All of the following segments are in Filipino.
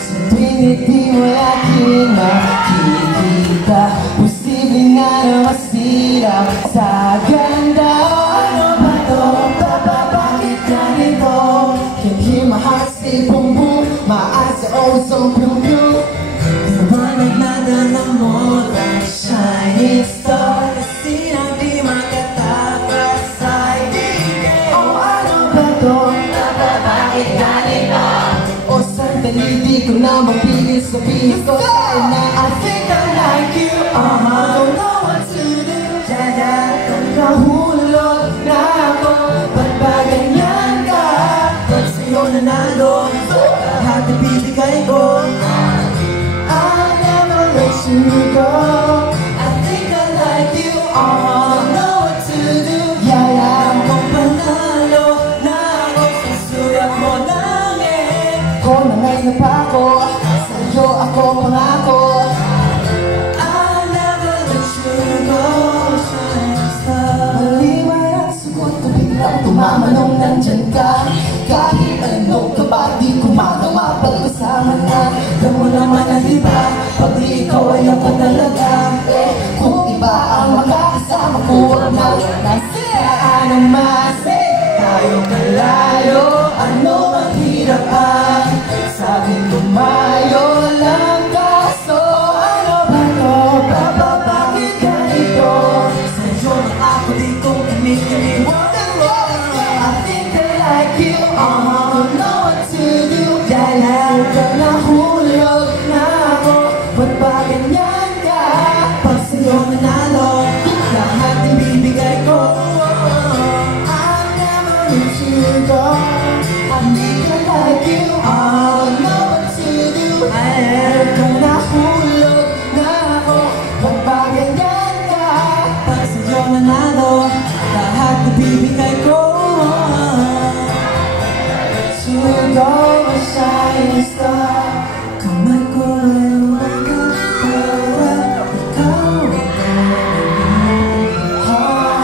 Sa tuwing di mo aking makikita, posible nga na masira sa ganda. Ano ba to? Bakit ganito? Can hear my heart say boom boom, my eyes are always so blue blue. Liwanag na dala mo like shining star, kasi nang di makatakas sa ibigay. Oh, ano ba to? Bakit ganito? O sandali di ko na mapigil, sabihin ko sa'yo na I think I like you, don't know what to do. Nahulog na ako, ba't ba ganyan ka? Pag sa'yo nanalo, lahat ibibigay ko. I'll never let you go. I think I like you, don't know what to do. Alam kong panalo na ako sa sulat mo lang eh. Kung nangay na pa ako, sa'yo ako pangako. I'll never let you go. Maliwan ang sagot ko, biglang tumama nung nandyan ka. Kahit ano ka ba, di ko magawa pagkasama na. Alam mo naman na diba, pag di ikaw ay ako talaga. Kung iba ang makakasama ko, wag na nasiraan ang masi. Tayo kalayo, ano ang hirapan? Sa'kin tumayo lang, kaso ano ba to? Bakit ganito? Sa'yo na ako di kong kinikilig. I think I like you, don't know what to do. Dahil ka nahulog na ako, ba't ba ganyan ka? Pag sa'yo nanalo, lahat ibibigay ko. I'll never let you go. I think I like you, don't know what to do. Dahil ka nahulog na ako, ba't ba ganyan ka? Pag sa'yo nanalo, lahat ibibigay ko. Go a shining star, kamay ko ay umagat para ikaw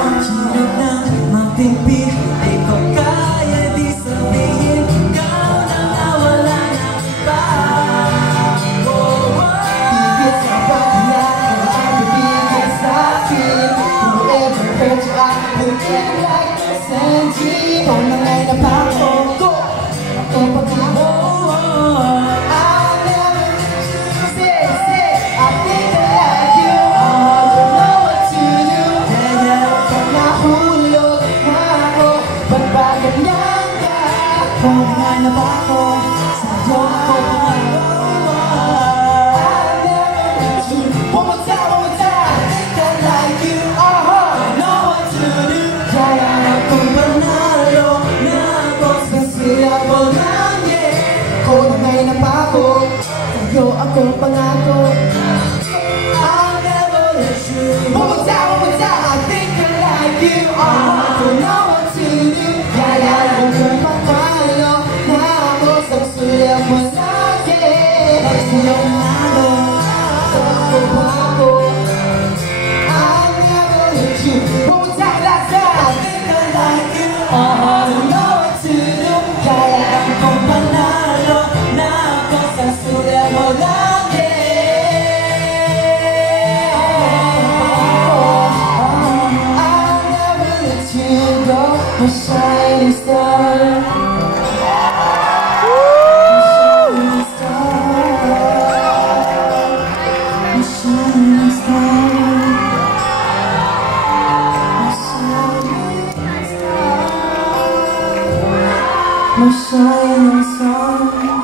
ang hirap na magtimpi, di ko kaya di sabihin, ikaw na nawala na ba? Bibig sa paghiyak, ang bibigay sa'kin. Whoever hurt you, I will get like this and you. Kung nangay na pa ako, kung nga na ba ako, sa'yo ako pangako. I'll never let you. One more time, I think I like you, know what to do. Kaya akong panalo na ako, kasi ako lang, kung nga na ba ako, sa'yo ako pangako. I'll never let you. One more time, I think I like you, know what to do. Kaya akong panalo. A shining star, a shining star, a shining star, a shining star, a shining star.